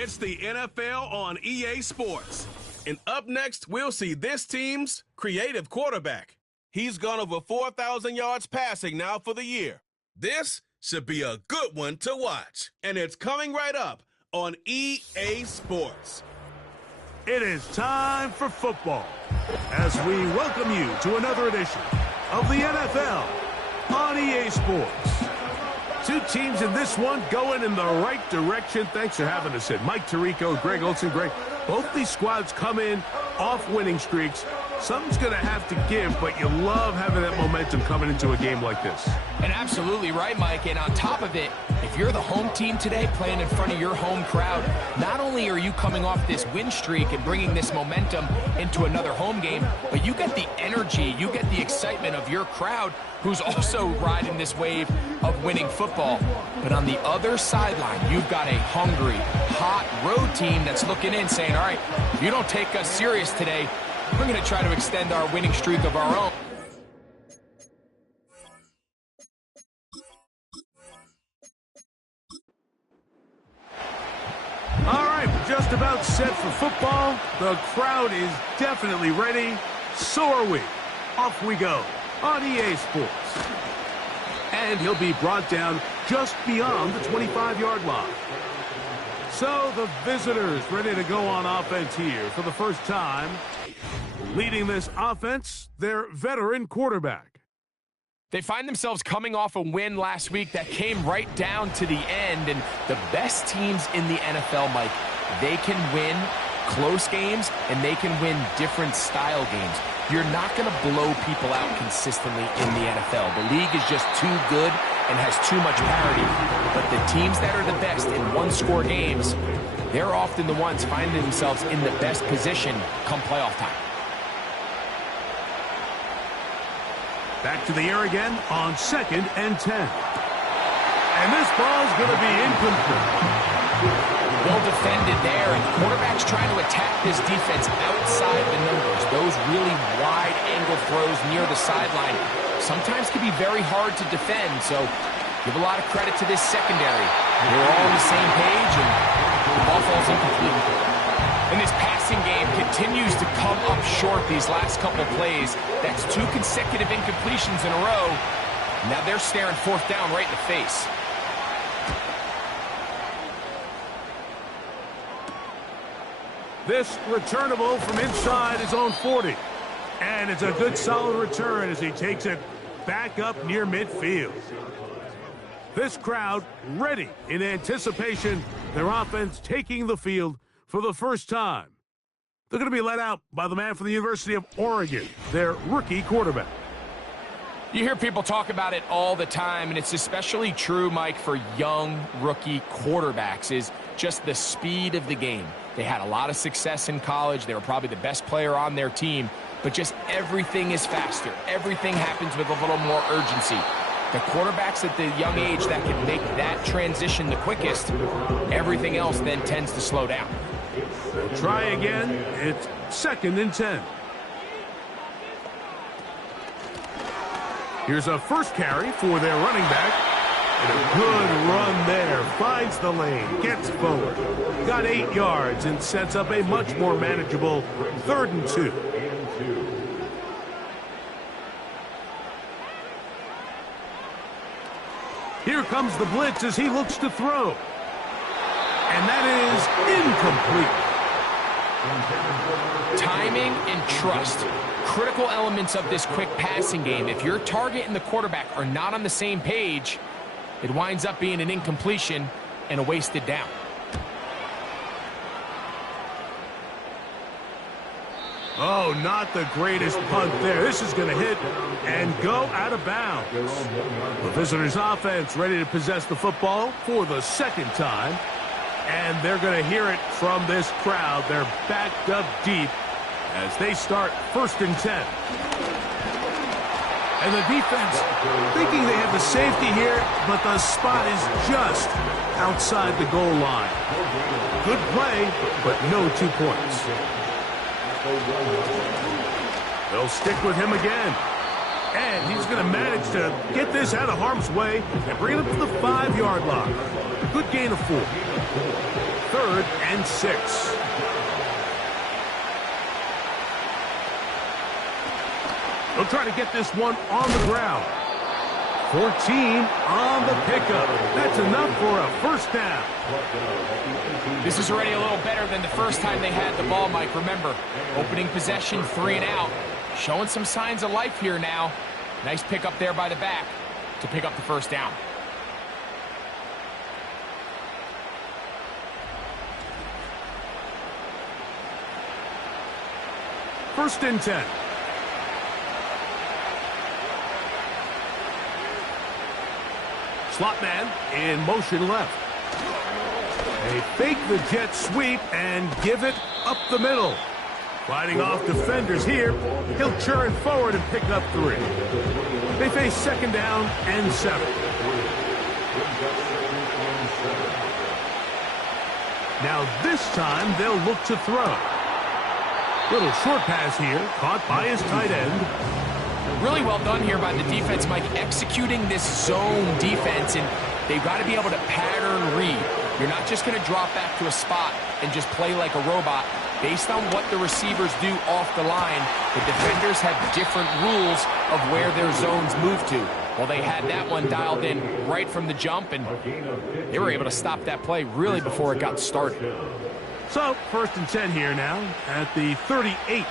It's the NFL on EA Sports. And up next, we'll see this team's creative quarterback. He's gone over 4,000 yards passing now for the year. This should be a good one to watch. And it's coming right up on EA Sports. It is time for football as we welcome you to another edition of the NFL on EA Sports. Two teams in this one going in the right direction. Thanks for having us in. Mike Tirico, Greg Olsen. Greg, both these squads come in off winning streaks. Something's going to have to give, but you love having that momentum coming into a game like this. And absolutely right, Mike. And on top of it, if you're the home team today playing in front of your home crowd, not only are you coming off this win streak and bringing this momentum into another home game, but you get the energy, you get the excitement of your crowd who's also riding this wave of winning football. But on the other sideline, you've got a hungry, hot road team that's looking in saying, all right, if you don't take us serious today, we're going to try to extend our winning streak of our own. All right, we're just about set for football. The crowd is definitely ready. So are we. Off we go on EA Sports. And he'll be brought down just beyond the 25-yard line. So the visitors ready to go on offense here for the first time. Leading this offense, their veteran quarterback. They find themselves coming off a win last week that came right down to the end. And the best teams in the NFL, Mike, they can win close games and they can win different style games. You're not going to blow people out consistently in the NFL. The league is just too good and has too much parity. But the teams that are the best in one-score games, they're often the ones finding themselves in the best position come playoff time. Back to the air again on 2nd and 10. And this ball's going to be incomplete. Well defended there, and quarterbacks trying to attack this defense outside the numbers. Those really wide-angle throws near the sideline sometimes can be very hard to defend, so give a lot of credit to this secondary. They're all on the same page, and the ball falls incomplete. And this passing game continues to come up short these last couple plays. That's 2 consecutive incompletions in a row. Now they're staring 4th down right in the face. This returnable from inside his own 40. And it's a good solid return as he takes it back up near midfield. This crowd ready in anticipation. Their offense taking the field for the first time. They're going to be led out by the man from the University of Oregon, their rookie quarterback. You hear people talk about it all the time, and it's especially true, Mike, for young rookie quarterbacks, is just the speed of the game. They had a lot of success in college. They were probably the best player on their team, but just everything is faster. Everything happens with a little more urgency. The quarterbacks at the young age that can make that transition the quickest, everything else then tends to slow down. Try again. It's 2nd and 10. Here's a first carry for their running back. And a good run there. Finds the lane. Gets forward. Got 8 yards and sets up a much more manageable 3rd and 2. Here comes the blitz as he looks to throw. And that is incomplete. Timing and trust, critical elements of this quick passing game. If your target and the quarterback are not on the same page, it winds up being an incompletion and a wasted down. Oh, not the greatest punt there. This is going to hit and go out of bounds. The visitors' offense ready to possess the football for the 2nd time. And they're going to hear it from this crowd. They're backed up deep as they start 1st and 10. And the defense thinking they have the safety here, but the spot is just outside the goal line. Good play, but no 2 points. They'll stick with him again. And he's going to manage to get this out of harm's way and bring it up to the 5-yard line. Good gain of 4. 3rd and 6. They'll try to get this one on the ground. 14 on the pickup. That's enough for a first down. This is already a little better than the first time they had the ball, Mike. Remember, opening possession, 3 and out. Showing some signs of life here now. Nice pickup there by the back to pick up the first down. First and 10. Slot man in motion left. They fake the jet sweep and give it up the middle. Fighting off defenders here. He'll churn forward and pick up 3. They face 2nd down and 7. Now this time they'll look to throw. Little short pass here, caught by his tight end. Really well done here by the defense, Mike, executing this zone defense, and they've got to be able to pattern read. You're not just going to drop back to a spot and just play like a robot. Based on what the receivers do off the line, the defenders have different rules of where their zones move to. Well, they had that one dialed in right from the jump, and they were able to stop that play really before it got started. So, 1st and 10 here now at the 38.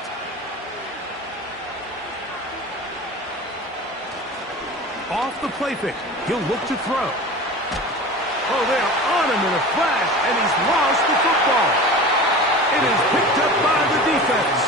Off the play fake. He'll look to throw. Oh, they're on him in a flash, and he's lost the football. It is picked up by the defense.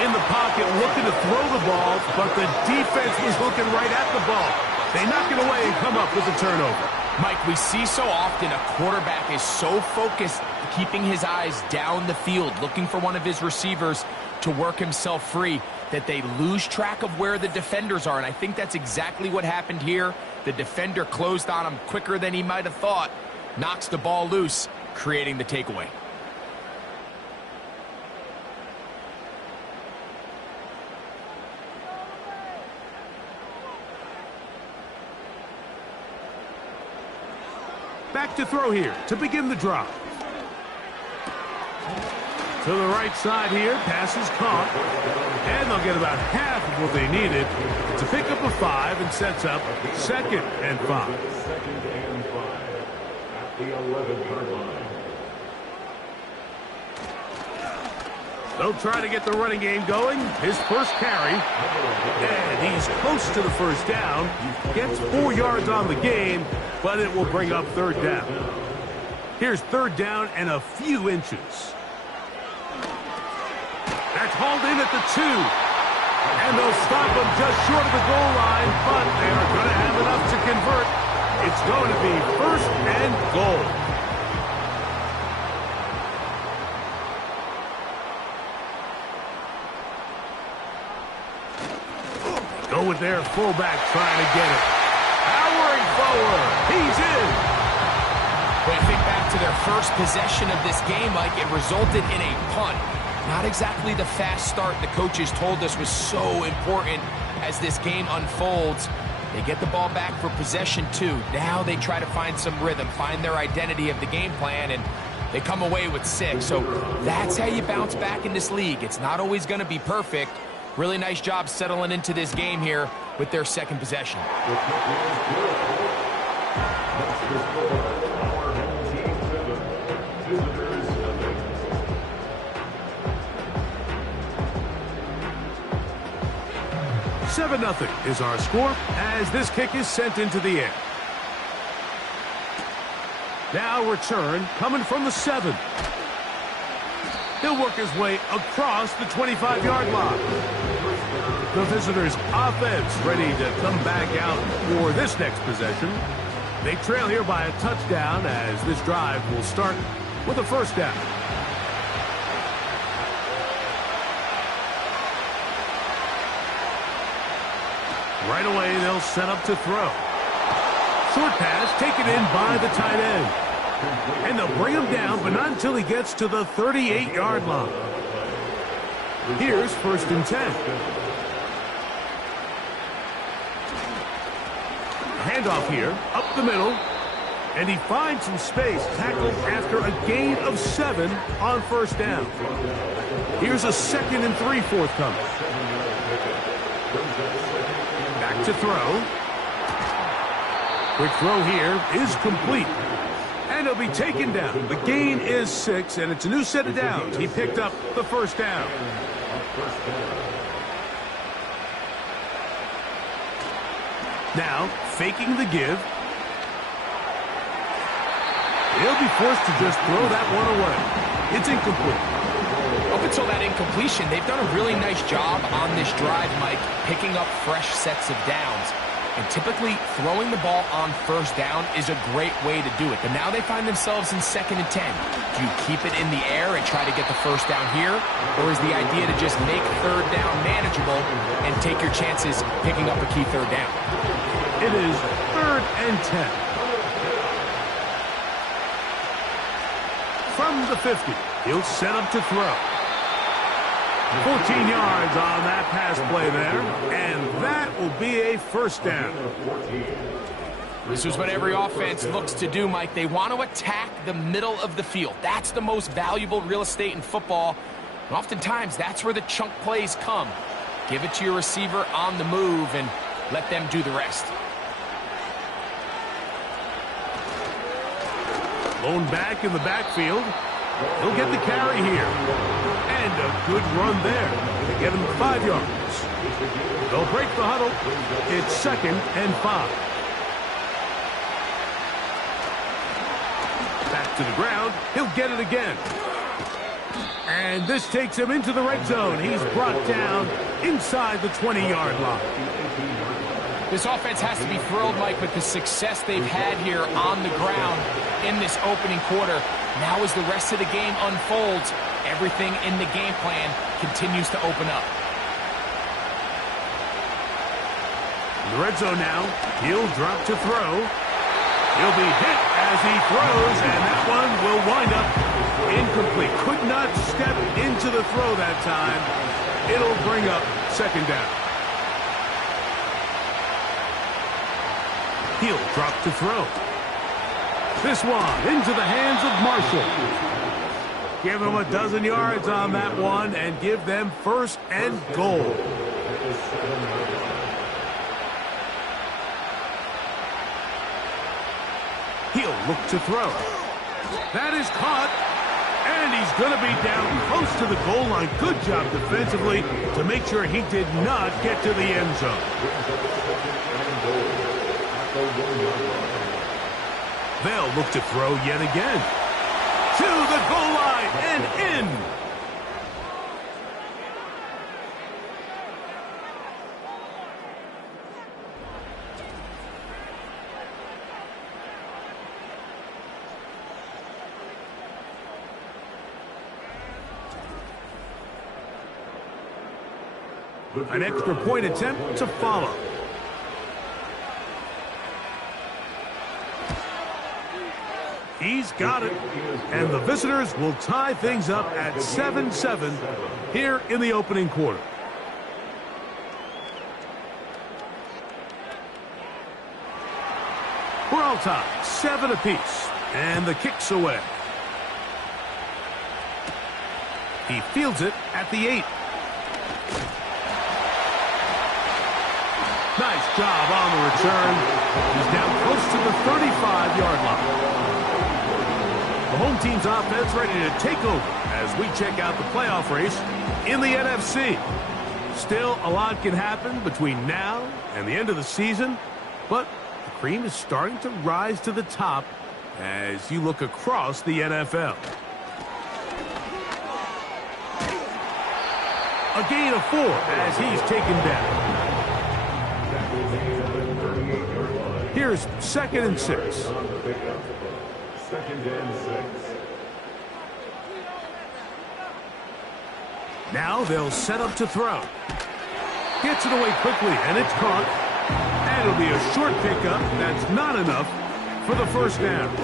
In the pocket, looking to throw the ball, but the defense was looking right at the ball. They knock it away and come up with a turnover. Mike, we see so often a quarterback is so focused, keeping his eyes down the field, looking for one of his receivers to work himself free, that they lose track of where the defenders are. And I think that's exactly what happened here. The defender closed on him quicker than he might have thought, knocks the ball loose, creating the takeaway. Back to throw here to begin the drive. To the right side here, pass is caught. And they'll get about half of what they needed to pick up a 5 and sets up 2nd and 5. At the 11-yard line. They'll try to get the running game going. His first carry. And he's close to the first down. Gets 4 yards on the game, but it will bring up 3rd down. Here's 3rd down and a few inches. That's hauled in at the 2. And they'll stop him just short of the goal line, but they're going to have enough to convert. It's going to be 1st and goal. Go with their fullback trying to get it. Powering forward. He's in. When you think back to their first possession of this game, Mike, it resulted in a punt. Not exactly the fast start the coaches told us was so important as this game unfolds. They get the ball back for possession 2. Now they try to find some rhythm, find their identity of the game plan, and they come away with 6. So that's how you bounce back in this league. It's not always going to be perfect. Really nice job settling into this game here with their 2nd possession. 7-0 is our score as this kick is sent into the air. Now return coming from the 7. He'll work his way across the 25-yard line. The visitors' offense ready to come back out for this next possession. They trail here by a touchdown as this drive will start with a 1st down. Right away, they'll set up to throw. Short pass taken in by the tight end. And they'll bring him down, but not until he gets to the 38-yard line. Here's 1st and 10. Handoff here, up the middle. And he finds some space, tackled after a gain of 7 on first down. Here's a 2nd and 3 forthcoming. Back to throw. Quick throw here is complete. And he'll be taken down. The gain is 6, and it's a new set of downs. He picked up the first down. Now, faking the give. He'll be forced to just throw that one away. It's incomplete. Up until that incompletion, they've done a really nice job on this drive, Mike, picking up fresh sets of downs. And typically, throwing the ball on first down is a great way to do it. But now they find themselves in 2nd and 10. Do you keep it in the air and try to get the first down here? Or is the idea to just make third down manageable and take your chances picking up a key third down? It is 3rd and 10. From the 50, he'll set up to throw. 14 yards on that pass play there, and that will be a first down. This is what every offense looks to do, Mike. They want to attack the middle of the field. That's the most valuable real estate in football. And oftentimes, that's where the chunk plays come. Give it to your receiver on the move and let them do the rest. Lone back in the backfield. He'll get the carry here. And a good run there to get him 5 yards. They'll break the huddle. It's 2nd and 5. Back to the ground. He'll get it again. And this takes him into the red zone. He's brought down inside the 20-yard line. This offense has to be thrilled, Mike, with the success they've had here on the ground in this opening quarter. Now as the rest of the game unfolds, everything in the game plan continues to open up. In the red zone now, he'll drop to throw. He'll be hit as he throws, and that one will wind up incomplete. Could not step into the throw that time. It'll bring up 2nd down. He'll drop to throw. This one into the hands of Marshall. Give them a 12 yards on that one and give them 1st and goal. He'll look to throw. That is caught. And he's going to be down close to the goal line. Good job defensively to make sure he did not get to the end zone. They'll look to throw yet again. To the goal line and in. An extra point attempt to follow. He's got it. And the visitors will tie things up at 7-7 here in the opening quarter. We're all tied, 7 apiece. And the kick's away. He fields it at the 8. Nice job on the return. He's down close to the 35-yard line. The home team's offense ready to take over as we check out the playoff race in the NFC. Still, a lot can happen between now and the end of the season, but the cream is starting to rise to the top as you look across the NFL. A gain of 4 as he's taken down. Here's 2nd and 6. 2nd and 6. Now they'll set up to throw. Gets it away quickly, and it's caught. And it'll be a short pickup. That's not enough for the first down.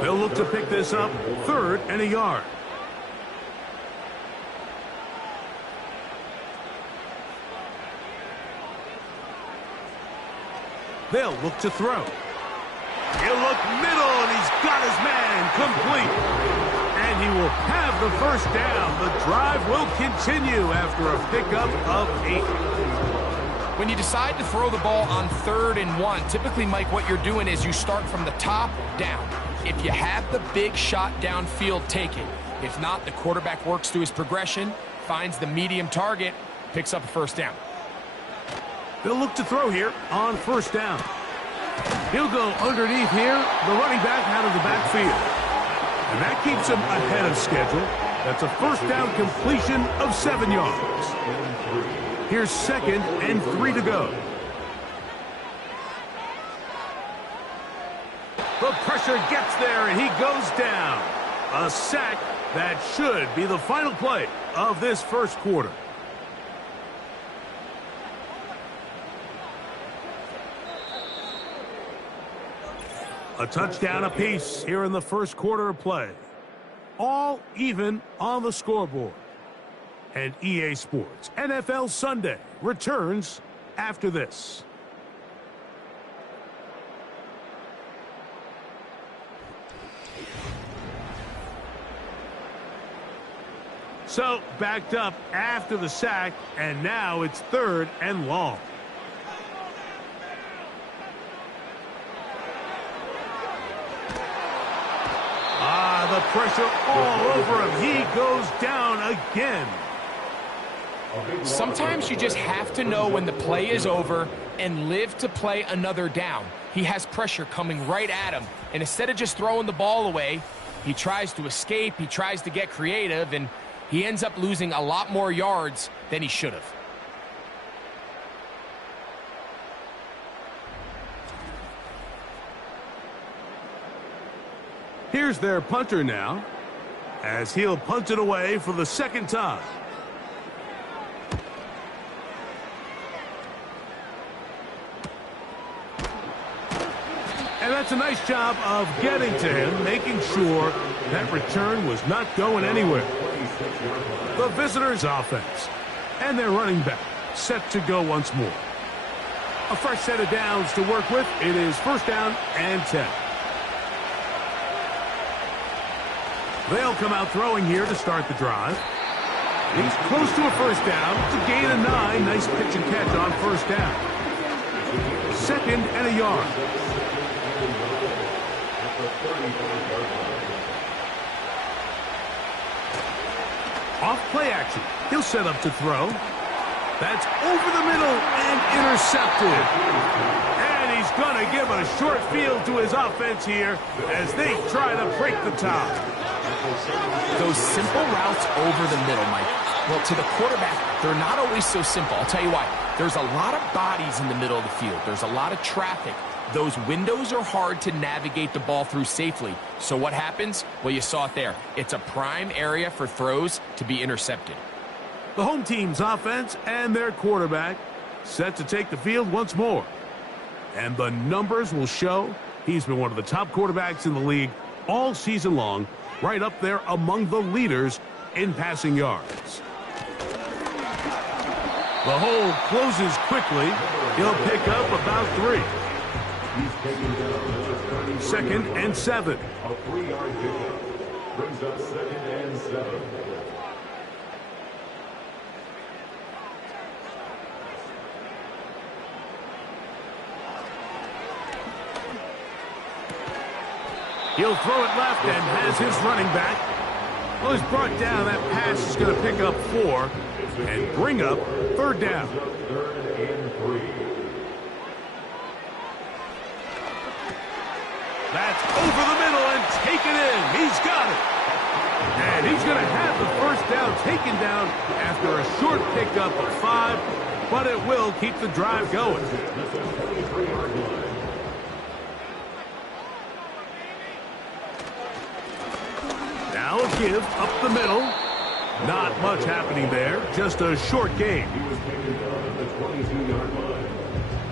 They'll look to pick this up 3rd and a yard. They'll look to throw. He'll look up middle, and he's got his man complete. And he will have the first down. The drive will continue after a pickup of 8. When you decide to throw the ball on 3rd and 1, typically, Mike, what you're doing is you start from the top down. If you have the big shot downfield, take it. If not, the quarterback works through his progression, finds the medium target, picks up a first down. They'll look to throw here on first down. He'll go underneath here, the running back out of the backfield. And that keeps him ahead of schedule. That's a first down completion of 7 yards. Here's 2nd and 3 to go. The pressure gets there, and he goes down. A sack that should be the final play of this first quarter. A touchdown apiece here in the first quarter of play. All even on the scoreboard. And EA Sports NFL Sunday returns after this. So, backed up after the sack, and now it's 3rd and long. The pressure all over him. He goes down again. Sometimes you just have to know when the play is over and live to play another down. He has pressure coming right at him, and instead of just throwing the ball away, he tries to escape, he tries to get creative, and he ends up losing a lot more yards than he should have. Here's their punter now, as he'll punt it away for the 2nd time. And that's a nice job of getting to him, making sure that return was not going anywhere. The visitors' offense and their running back set to go once more. A fresh set of downs to work with. It is 1st down and 10. They'll come out throwing here to start the drive. He's close to a first down. It's a gain of 9. Nice pitch and catch on first down. 2nd and a yard. Off play action. He'll set up to throw. That's over the middle and intercepted. And he's going to give a short field to his offense here as they try to break the tie. Those simple routes over the middle, Mike. Well, to the quarterback, they're not always so simple. I'll tell you why. There's a lot of bodies in the middle of the field. There's a lot of traffic. Those windows are hard to navigate the ball through safely. So what happens? Well, you saw it there. It's a prime area for throws to be intercepted. The home team's offense and their quarterback set to take the field once more. And the numbers will show he's been one of the top quarterbacks in the league all season long, right up there among the leaders in passing yards. The hole closes quickly. He'll pick up about 3. 2nd and 7. A 3-yard pickup brings up 2nd and 7. He'll throw it left and has his running back. Well, he's brought down. That pass is going to pick up 4 and bring up 3rd down. 3rd and 3. That's over the middle and taken in. He's got it. And he's going to have the first down taken down after a short pickup of 5, but it will keep the drive going. Now a give up the middle. Not much happening there. Just a short game. He was taken down at the 22-yard line.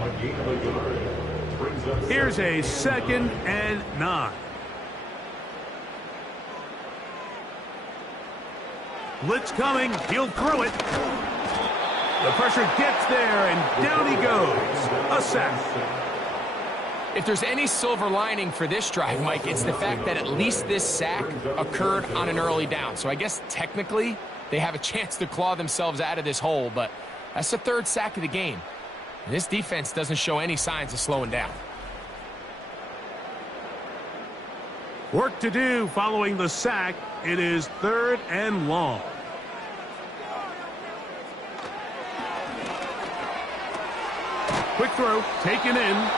A gain of a yard. Here's a 2nd and 9. Blitz coming. He'll throw it. The pressure gets there, and down he goes. A sack. If there's any silver lining for this drive, Mike, it's the fact that at least this sack occurred on an early down. So I guess technically they have a chance to claw themselves out of this hole, but that's the third sack of the game. And this defense doesn't show any signs of slowing down. Work to do following the sack. It is 3rd and long. Quick throw, taken in.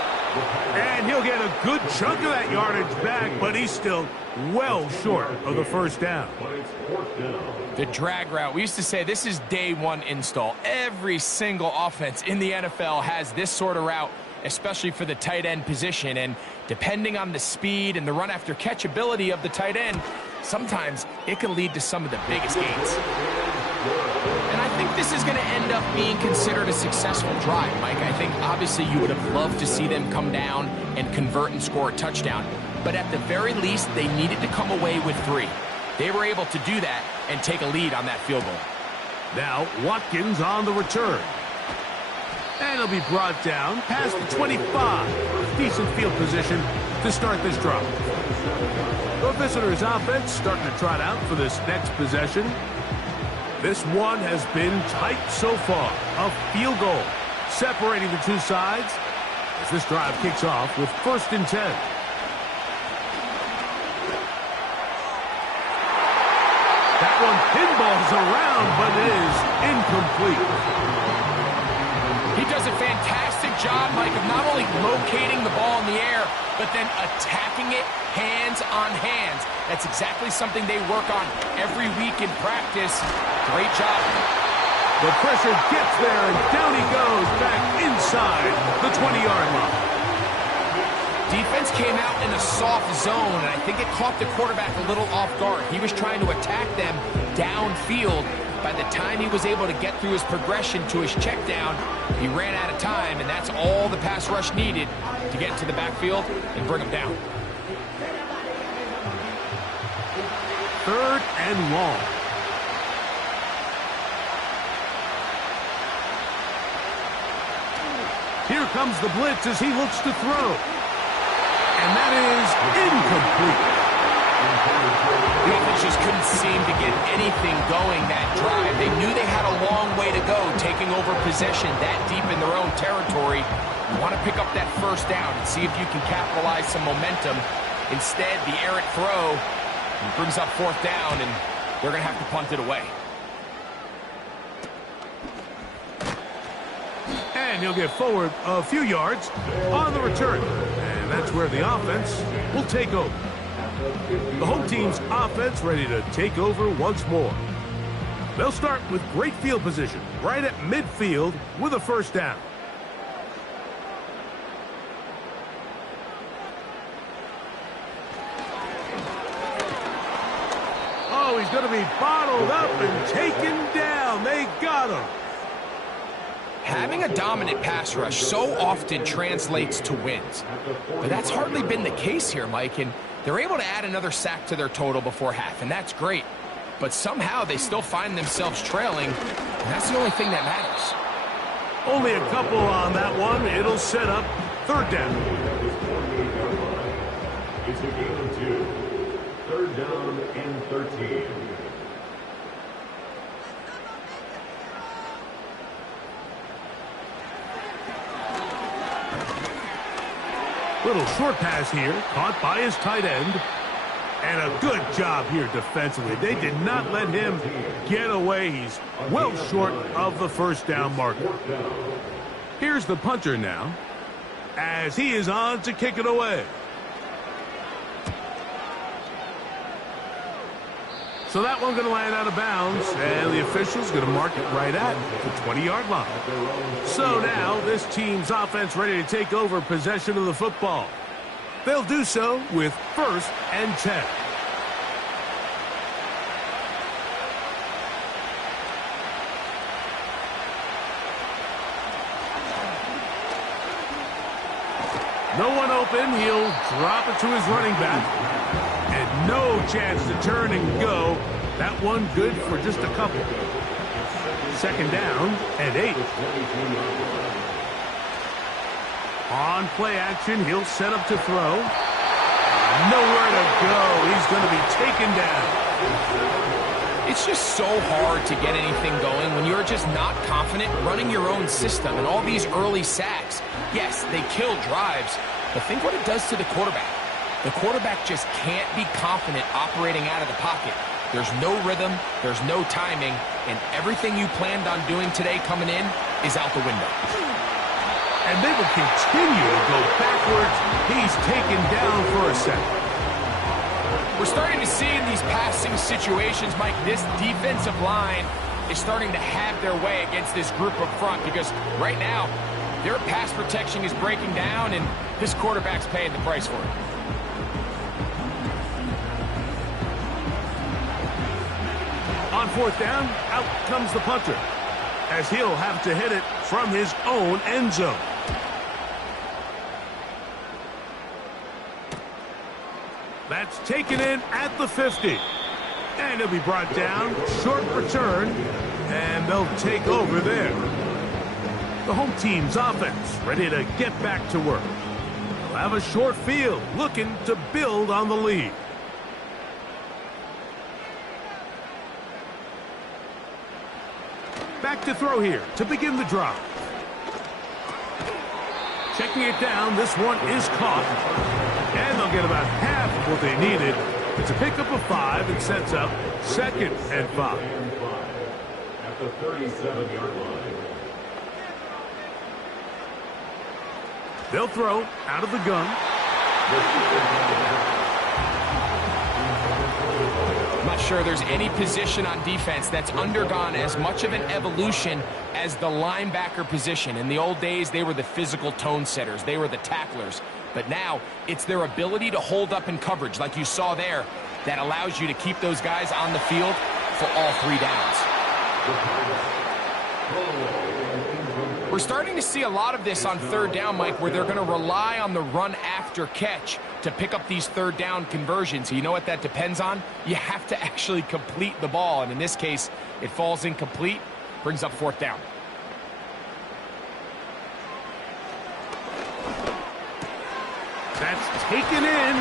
And he'll get a good chunk of that yardage back, but he's still well short of the first down. The drag route. We used to say this is day one install. Every single offense in the NFL has this sort of route, especially for the tight end position. And depending on the speed and the run after catch ability of the tight end, sometimes it can lead to some of the biggest gains. And I think this is going to end up being considered a successful drive, Mike. I think obviously you would have loved to see them come down and convert and score a touchdown. But at the very least, they needed to come away with 3. They were able to do that and take a lead on that field goal. Now Watkins on the return. And he'll be brought down past the 25. Decent field position to start this drive. The visitors' offense starting to trot out for this next possession. This one has been tight so far. A field goal separating the two sides as this drive kicks off with 1st and 10. That one pinballs around, but it is incomplete. He does a fantastic job, Mike, of not only locating the ball in the air, but then attacking it hands on hands. That's exactly something they work on every week in practice. Great job. The pressure gets there, and down he goes back inside the 20-yard line. Defense came out in a soft zone, and I think it caught the quarterback a little off guard. He was trying to attack them downfield. By the time he was able to get through his progression to his check down, he ran out of time, and that's all the pass rush needed to get into the backfield and bring him down. 3rd and long. Here comes the blitz as he looks to throw. And that is incomplete. The offense just couldn't seem to get anything going that drive. They knew they had a long way to go taking over possession that deep in their own territory. You want to pick up that first down and see if you can capitalize some momentum. Instead, the errant throw brings up 4th down, and they're going to have to punt it away. And he'll get forward a few yards on the return. And that's where the offense will take over. The home team's offense ready to take over once more. They'll start with great field position right at midfield with a 1st down. Oh, he's going to be bottled up and taken down. They got him. Having a dominant pass rush so often translates to wins. But that's hardly been the case here, Mike, and they're able to add another sack to their total before half, and that's great. But somehow they still find themselves trailing, and that's the only thing that matters. Only a couple on that one. It'll set up 3rd down. It's a gain of 2. 3rd down and 13. Little short pass here, caught by his tight end. And a good job here defensively. They did not let him get away. He's well short of the 1st down marker. Here's the punter now, as he is on to kick it away. So that one going to land out of bounds, and the official's going to mark it right at the 20-yard line. So now this team's offense ready to take over possession of the football. They'll do so with 1st and 10. No one open. He'll drop it to his running back. And no chance to turn and go. That one good for just a couple. 2nd down and 8. On play action, he'll set up to throw. Nowhere to go. He's going to be taken down. It's just so hard to get anything going when you're just not confident running your own system, and all these early sacks. Yes, they kill drives, but think what it does to the quarterback. The quarterback just can't be confident operating out of the pocket. There's no rhythm, there's no timing, and everything you planned on doing today coming in is out the window. And they will continue to go backwards. He's taken down for a second. We're starting to see in these passing situations, Mike, this defensive line is starting to have their way against this group up front, because right now, their pass protection is breaking down, and this quarterback's paying the price for it. On fourth down, out comes the punter, as he'll have to hit it from his own end zone. That's taken in at the 50. And he'll be brought down. Short return. And they'll take over there. The home team's offense ready to get back to work. They'll have a short field, looking to build on the lead. Back to throw here to begin the drive. Checking it down, this one is caught. And they'll get about half of what they needed. It's a pickup of 5 and sets up 2nd and 5. At the 37-yard line. They'll throw out of the gun. I'm not sure there's any position on defense that's undergone as much of an evolution as the linebacker position. In the old days, they were the physical tone setters. They were the tacklers. But now, it's their ability to hold up in coverage, like you saw there, that allows you to keep those guys on the field for all 3 downs. We're starting to see a lot of this on 3rd down, Mike, where they're going to rely on the run after catch to pick up these 3rd down conversions. You know what that depends on? You have to actually complete the ball, and in this case, it falls incomplete, brings up 4th down. That's taken in.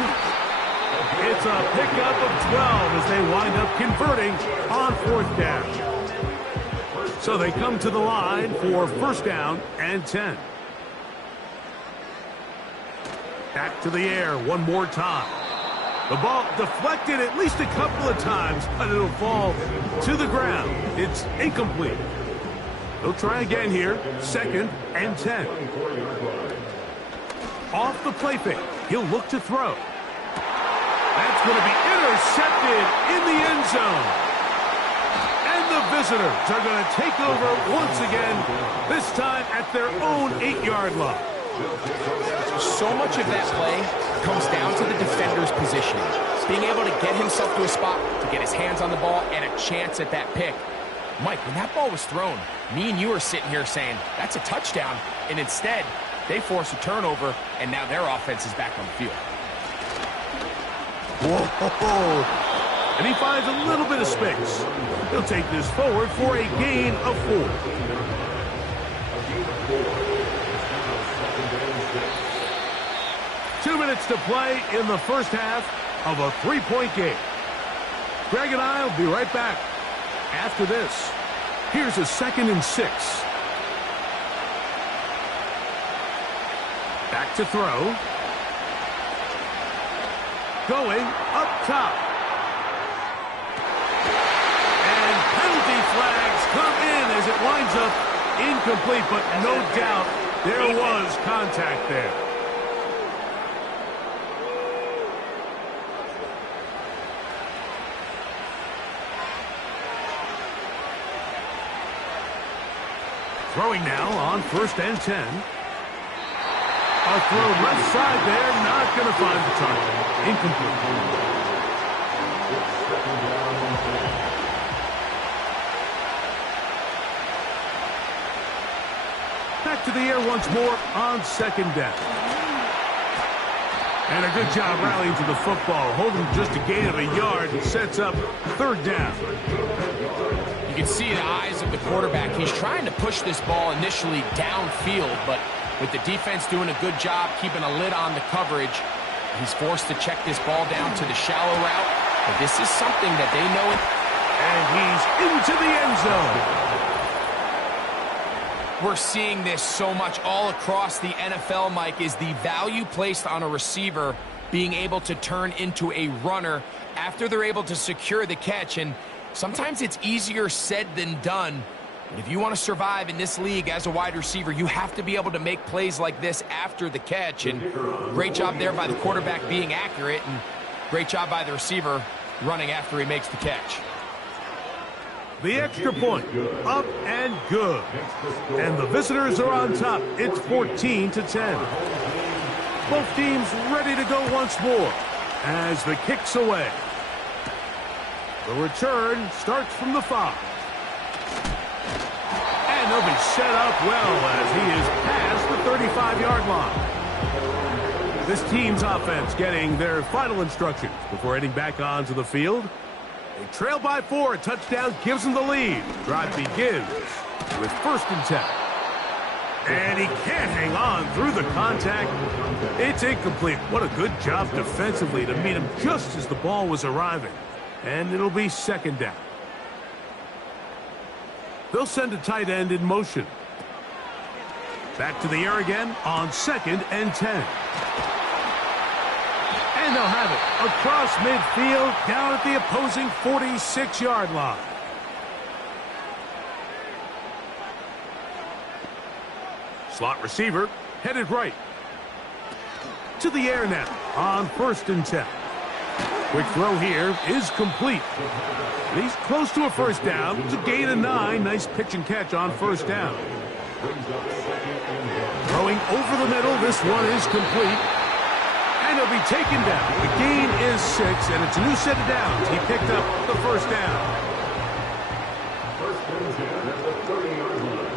It's a pickup of 12 as they wind up converting on 4th down. So they come to the line for 1st down and 10. Back to the air one more time. The ball deflected at least a couple of times, but it'll fall to the ground. It's incomplete. They'll try again here. 2nd and 10. Off the play fake, he'll look to throw. That's going to be intercepted in the end zone. And the visitors are going to take over once again, this time at their own 8-yard line. So much of that play comes down to the defender's position. Being able to get himself to a spot, to get his hands on the ball, and a chance at that pick. Mike, when that ball was thrown, me and you are sitting here saying, that's a touchdown, and instead, they force a turnover, and now their offense is back on the field. Whoa! And he finds a little bit of space. He'll take this forward for a gain of 4. 2 minutes to play in the first half of a 3-point game. Greg and I will be right back after this. Here's a 2nd and 6. Back to throw. Going up top. And penalty flags come in as it winds up incomplete, but no doubt there was contact there. Throwing now on 1st and 10. A throw left side there, not going to find the target. Incomplete. Back to the air once more on 2nd down. And a good job rallying to the football. Holding just a gain of a yard and sets up 3rd down. You can see the eyes of the quarterback. He's trying to push this ball initially downfield, but With the defense doing a good job keeping a lid on the coverage, he's forced to check this ball down to the shallow route. But this is something that they know. And he's into the end zone. We're seeing this so much all across the NFL, Mike, is the value placed on a receiver being able to turn into a runner after they're able to secure the catch. And sometimes it's easier said than done. But if you want to survive in this league as a wide receiver, you have to be able to make plays like this after the catch. And great job there by the quarterback being accurate, and great job by the receiver running after he makes the catch. The extra point, up and good. And the visitors are on top. It's 14-10. Both teams ready to go once more as the kick's away. The return starts from the 5. And they'll be set up well as he is past the 35-yard line. This team's offense getting their final instructions before heading back onto the field. They trail by 4. A touchdown gives them the lead. Drive begins with 1st and 10. And he can't hang on through the contact. It's incomplete. What a good job defensively to meet him just as the ball was arriving. And it'll be 2nd down. They'll send a tight end in motion. Back to the air again on 2nd and 10. And they'll have it across midfield down at the opposing 46-yard line. Slot receiver headed right. To the air now on 1st and 10. Quick throw here is complete. He's close to a 1st down. It's a gain of 9. Nice pitch and catch on 1st down. Throwing over the middle. This one is complete. And he'll be taken down. The gain is 6, and it's a new set of downs. He picked up the 1st down. 1st and 10 at the 30-yard line.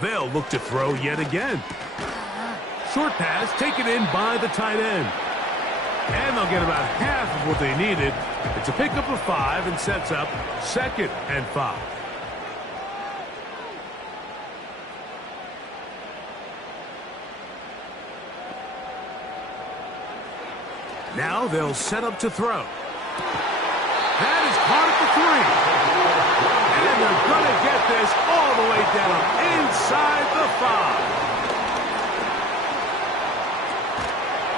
They'll look to throw yet again. Short pass taken in by the tight end. And they'll get about half of what they needed. It's a pickup of 5 and sets up 2nd and 5. Now they'll set up to throw. That is caught at the 3. And they're going to get this all the way down inside the 5.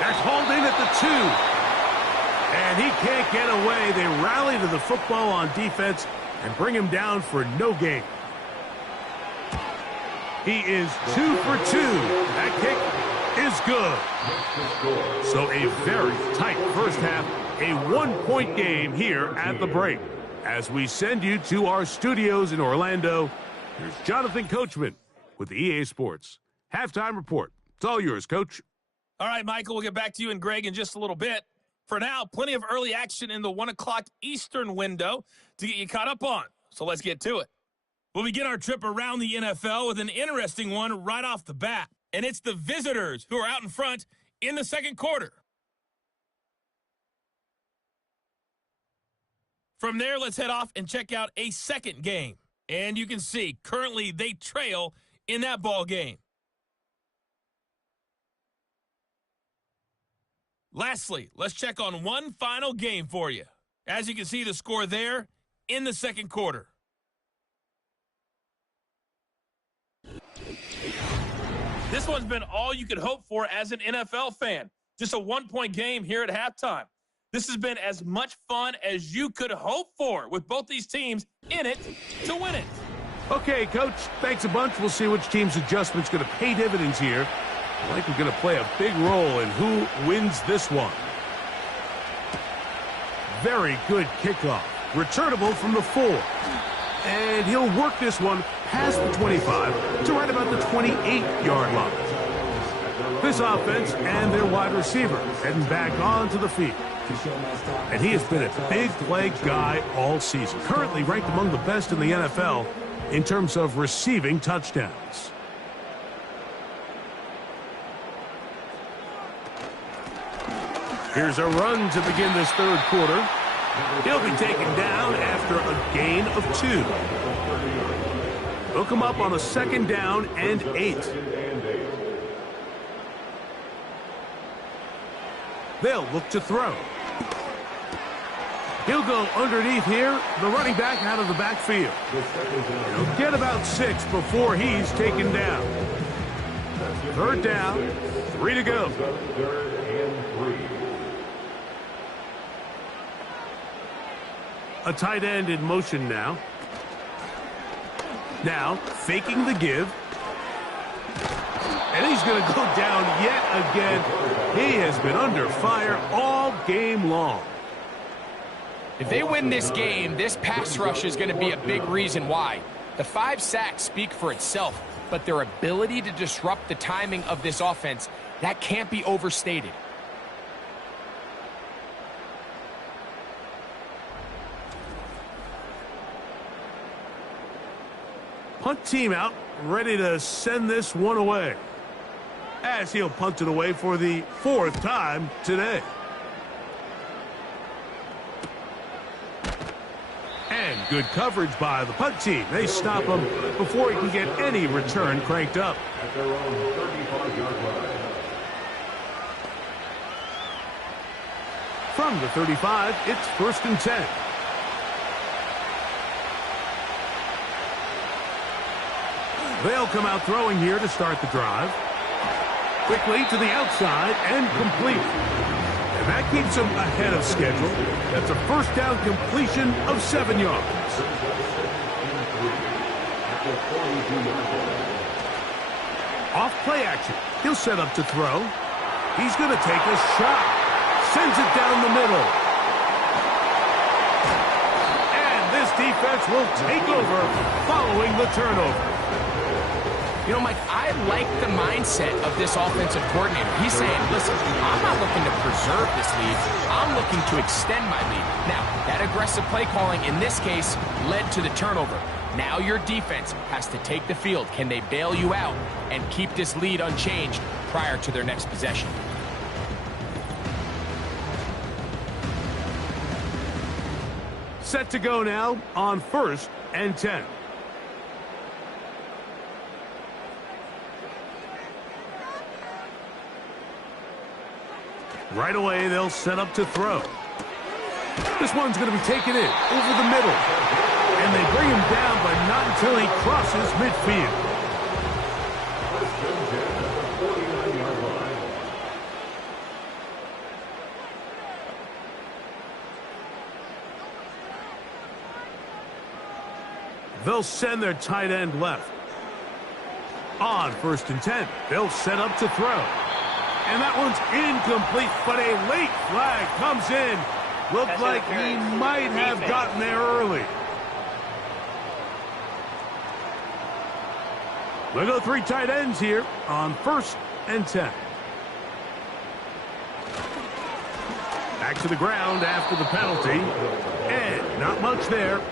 That's hauled in at the 2. And he can't get away. They rally to the football on defense and bring him down for no gain. He is 2 for 2. That kick is good. So a very tight first half, a 1-point game here at the break. As we send you to our studios in Orlando, here's Jonathan Coachman with the EA Sports Halftime Report. It's all yours, Coach. All right, Michael, we'll get back to you and Greg in just a little bit. For now, plenty of early action in the 1 o'clock Eastern window to get you caught up on. So let's get to it. We'll begin our trip around the NFL with an interesting one right off the bat. And it's the visitors who are out in front in the 2nd quarter. From there, let's head off and check out a 2nd game. And you can see, currently they trail in that ball game. Lastly, let's check on one final game for you. As you can see, the score there in the 2nd quarter. This one's been all you could hope for as an NFL fan. Just a 1-point game here at halftime. This has been as much fun as you could hope for with both these teams in it to win it. Okay, Coach, thanks a bunch. We'll see which team's adjustment's going to pay dividends here. I think we're going to play a big role in who wins this one. Very good kickoff. Returnable from the 4. And he'll work this one past the 25 to right about the 28-yard line. This offense and their wide receiver heading back onto the field. And he has been a big play guy all season. Currently ranked among the best in the NFL in terms of receiving touchdowns. Here's a run to begin this 3rd quarter. He'll be taken down after a gain of 2. Hook him up on a 2nd down and 8. They'll look to throw. He'll go underneath here, the running back out of the backfield. He'll get about 6 before he's taken down. 3rd down, 3 to go. A tight end in motion now. Now, faking the give. And he's going to go down yet again. He has been under fire all game long. If they win this game, this pass rush is going to be a big reason why. The 5 sacks speak for itself, but their ability to disrupt the timing of this offense, that can't be overstated. Punt team out, ready to send this one away. As he'll punt it away for the 4th time today. And good coverage by the punt team. They stop him before he can get any return cranked up. At their own 35-yard line. From the 35, it's 1st and 10. They'll come out throwing here to start the drive. Quickly to the outside and complete. And that keeps him ahead of schedule. That's a 1st down completion of 7 yards. Off play action. He'll set up to throw. He's going to take a shot. Sends it down the middle. And this defense will take over following the turnover. You know, Mike, I like the mindset of this offensive coordinator. He's saying, listen, I'm not looking to preserve this lead. I'm looking to extend my lead. Now, that aggressive play calling in this case led to the turnover. Now your defense has to take the field. Can they bail you out and keep this lead unchanged prior to their next possession? Set to go now on 1st and 10. Right away, they'll set up to throw. This one's going to be taken in over the middle. And they bring him down, but not until he crosses midfield. They'll send their tight end left. On 1st and 10, they'll set up to throw. And that one's incomplete, but a late flag comes in. Looked like he might have gotten there early. They'll go 3 tight ends here on 1st and 10. Back to the ground after the penalty. And not much there.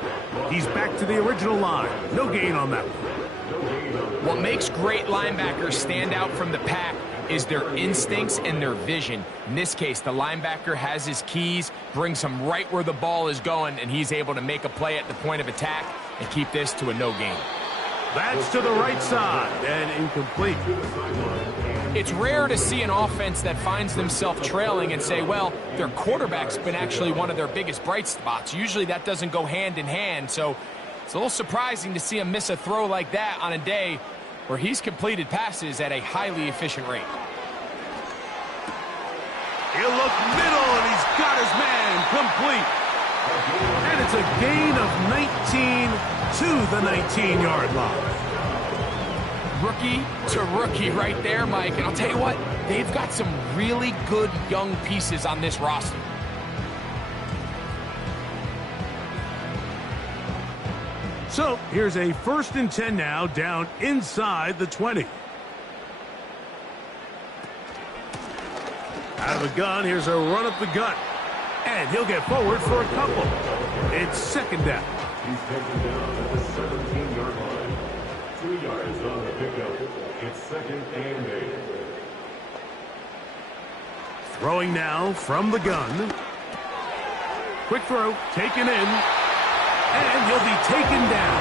He's back to the original line. No gain on that one. What makes great linebackers stand out from the pack is their instincts and their vision. In this case, the linebacker has his keys, brings him right where the ball is going, and he's able to make a play at the point of attack and keep this to a no gain. That's to the right side and incomplete. It's rare to see an offense that finds themselves trailing and say, well, their quarterback's been actually one of their biggest bright spots. Usually that doesn't go hand in hand, so it's a little surprising to see him miss a throw like that on a day where he's completed passes at a highly efficient rate. He'll look middle, and he's got his man complete. And it's a gain of 19 to the 19-yard line. Rookie to rookie right there, Mike. And I'll tell you what, they've got some really good young pieces on this roster. So here's a 1st and 10 now, down inside the 20. Out of the gun, here's a run up the gut. And he'll get forward for a couple. It's 2nd down. He's taken down at the 17-yard line. 2 yards on the pickup. It's 2nd and 8. Throwing now from the gun. Quick throw, taken in. And he'll be taken down.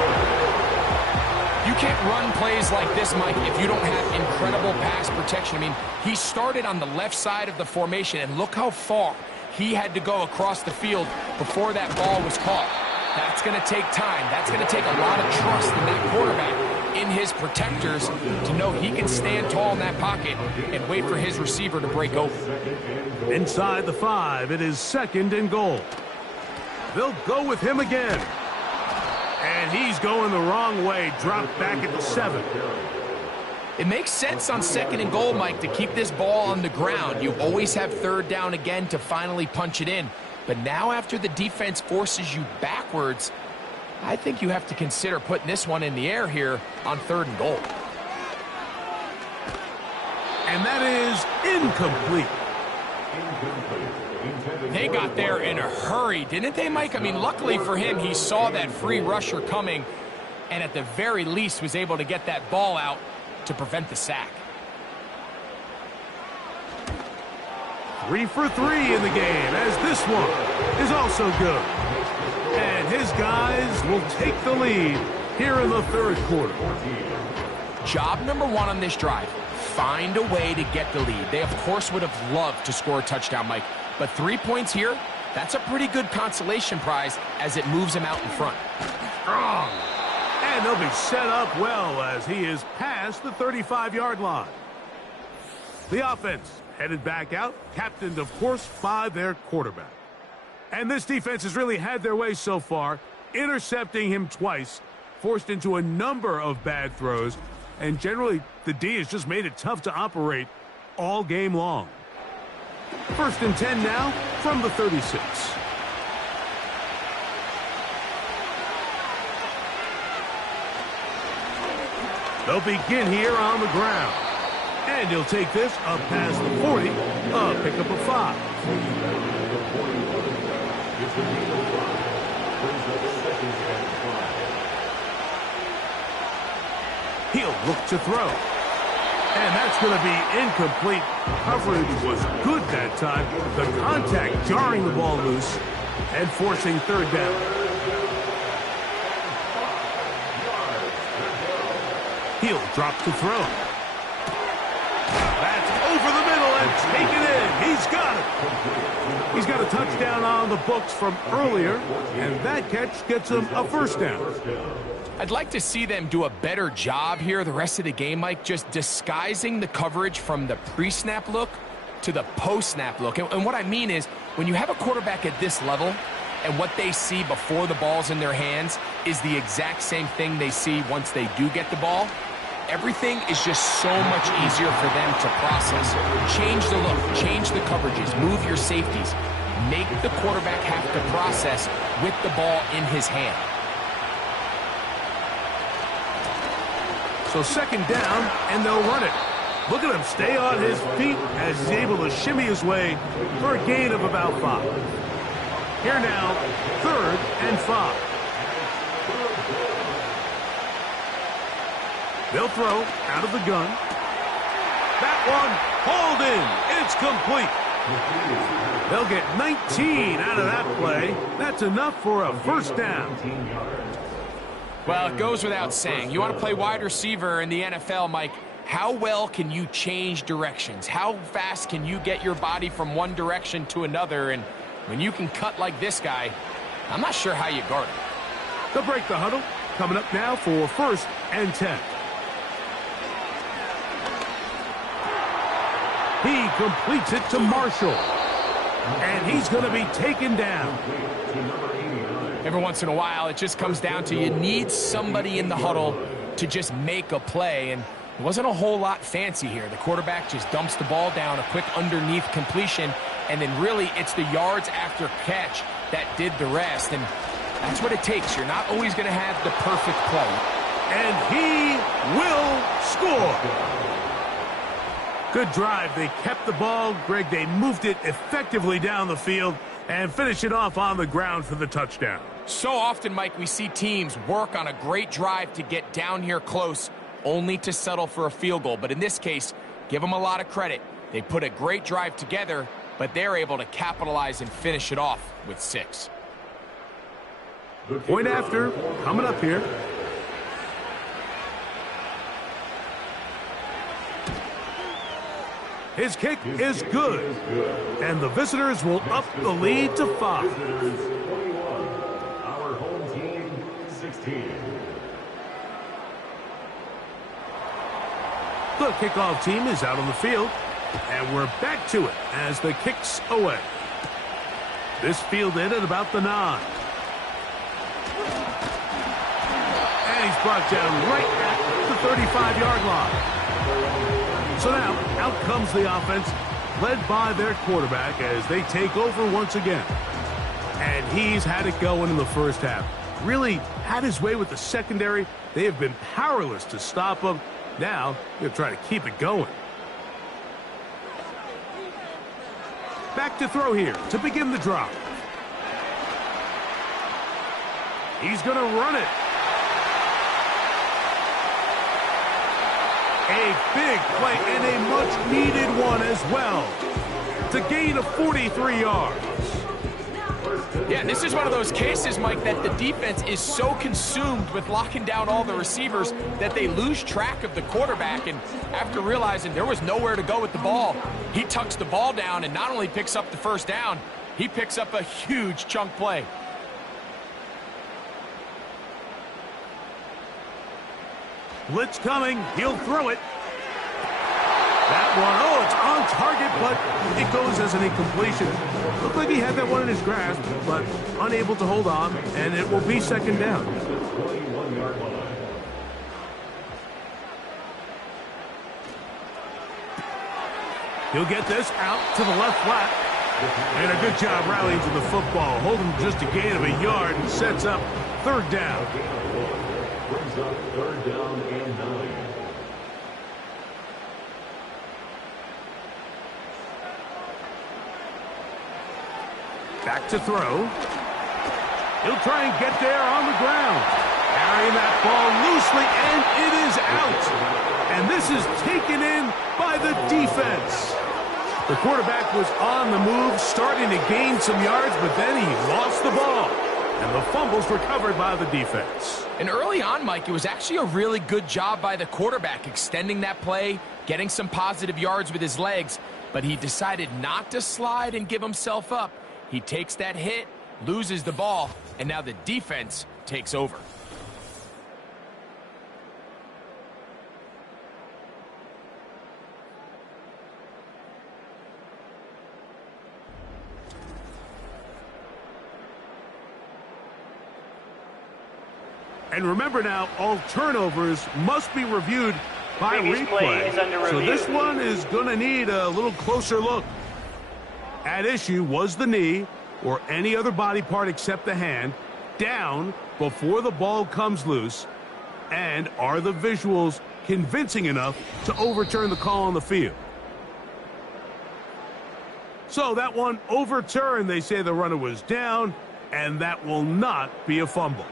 You can't run plays like this, Mike, if you don't have incredible pass protection. I mean, he started on the left side of the formation, and look how far he had to go across the field before that ball was caught. That's going to take time. That's going to take a lot of trust in that quarterback, in his protectors, to know he can stand tall in that pocket and wait for his receiver to break open. Inside the 5, it is 2nd and goal. They'll go with him again. And he's going the wrong way, dropped back at the 7. It makes sense on 2nd and goal, Mike, to keep this ball on the ground. You always have 3rd down again to finally punch it in. But now after the defense forces you backwards, I think you have to consider putting this one in the air here on 3rd and goal. And that is incomplete. They got there in a hurry, didn't they, Mike? I mean, luckily for him, he saw that free rusher coming and at the very least was able to get that ball out to prevent the sack. 3 for 3 in the game, as this one is also good. And his guys will take the lead here in the 3rd quarter. Job number 1 on this drive, find a way to get the lead. They, of course, would have loved to score a touchdown, Mike. But 3 points here, that's a pretty good consolation prize as it moves him out in front. Strong. And they'll be set up well as he is past the 35-yard line. The offense headed back out, captained, of course, by their quarterback. And this defense has really had their way so far, intercepting him twice, forced into a number of bad throws, and generally the D has just made it tough to operate all game long. 1st and 10 now from the 36. They'll begin here on the ground. And he'll take this up past the 40, a pickup of 5. He'll look to throw. And that's going to be incomplete. Coverage was good that time. The contact jarring the ball loose and forcing 3rd down. He'll drop to throw. That's over the middle and taken in. He's got it. He's got a touchdown on the books from earlier, and that catch gets him a 1st down. I'd like to see them do a better job here the rest of the game, Mike, just disguising the coverage from the pre-snap look to the post-snap look. And what I mean is, when you have a quarterback at this level and what they see before the ball's in their hands is the exact same thing they see once they do get the ball, everything is just so much easier for them to process. Change the look, change the coverages, move your safeties. Make the quarterback have to process with the ball in his hand. So 2nd down, and they'll run it. Look at him stay on his feet as he's able to shimmy his way for a gain of about 5. Here now, 3rd and 5. They'll throw out of the gun. That one hauled in. It's complete. They'll get 19 out of that play. That's enough for a 1st down. Well, it goes without saying. You want to play wide receiver in the NFL, Mike, how well can you change directions? How fast can you get your body from one direction to another? And when you can cut like this guy, I'm not sure how you guard him. They'll break the huddle. Coming up now for 1st and 10. He completes it to Marshall. And he's going to be taken down. Every once in a while, it just comes down to you need somebody in the huddle to just make a play. And it wasn't a whole lot fancy here. The quarterback just dumps the ball down, a quick underneath completion, and then really it's the yards after catch that did the rest. And that's what it takes. You're not always going to have the perfect play. And he will score. Good drive. They kept the ball. Greg, they moved it effectively down the field and finish it off on the ground for the touchdown. So often, Mike, we see teams work on a great drive to get down here close, only to settle for a field goal. But in this case, give them a lot of credit. They put a great drive together, but they're able to capitalize and finish it off with 6. Point after, coming up here. His kick is good. And the visitors will up the lead to 5. Visitors 21. Our home team 16. The kickoff team is out on the field. And we're back to it as the kick's away. This fielded at about the 9. And he's brought down right at the 35-yard line. So now, out comes the offense, led by their quarterback as they take over once again. And he's had it going in the first half. Really had his way with the secondary. They have been powerless to stop him. Now, they're trying to keep it going. Back to throw here to begin the drive. He's going to run it. A big play and a much-needed one as well to gain of 43 yards. Yeah, this is one of those cases, Mike, that the defense is so consumed with locking down all the receivers that they lose track of the quarterback. And after realizing there was nowhere to go with the ball, he tucks the ball down and not only picks up the first down, he picks up a huge chunk play. Blitz coming. He'll throw it. That one, oh, it's on target, but it goes as an incompletion. Looked like he had that one in his grasp, but unable to hold on, and it will be second down. 21-yard line. He'll get this out to the left flat. And a good job rallying to the football. Holding just a gain of a yard and sets up third down. Brings up third down and 9. Back to throw. He'll try and get there on the ground. Carrying that ball loosely, and it is out. And this is taken in by the defense. The quarterback was on the move, starting to gain some yards, but then he lost the ball. And the fumble's recovered by the defense. And early on, Mike, it was actually a really good job by the quarterback, extending that play, getting some positive yards with his legs, but he decided not to slide and give himself up. He takes that hit, loses the ball, and now the defense takes over. And remember now, all turnovers must be reviewed by replay. So this one is going to need a little closer look. At issue was the knee, or any other body part except the hand, down before the ball comes loose. And are the visuals convincing enough to overturn the call on the field? So that one overturned. They say the runner was down, and that will not be a fumble.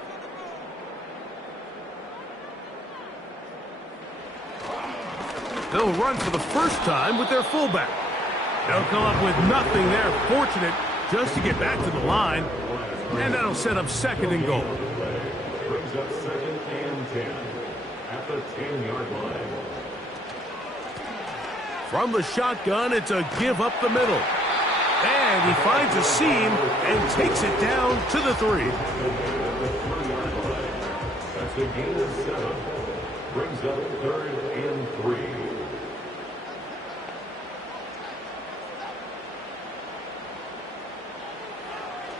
They'll run for the first time with their fullback. They'll come up with nothing there. Fortunate just to get back to the line. And that'll set up second and goal. Brings up second and 10 at the 10-yard line. From the shotgun, it's a give up the middle. And he finds a seam and takes it down to the 3. That's a gain of 7. Brings up third and 3.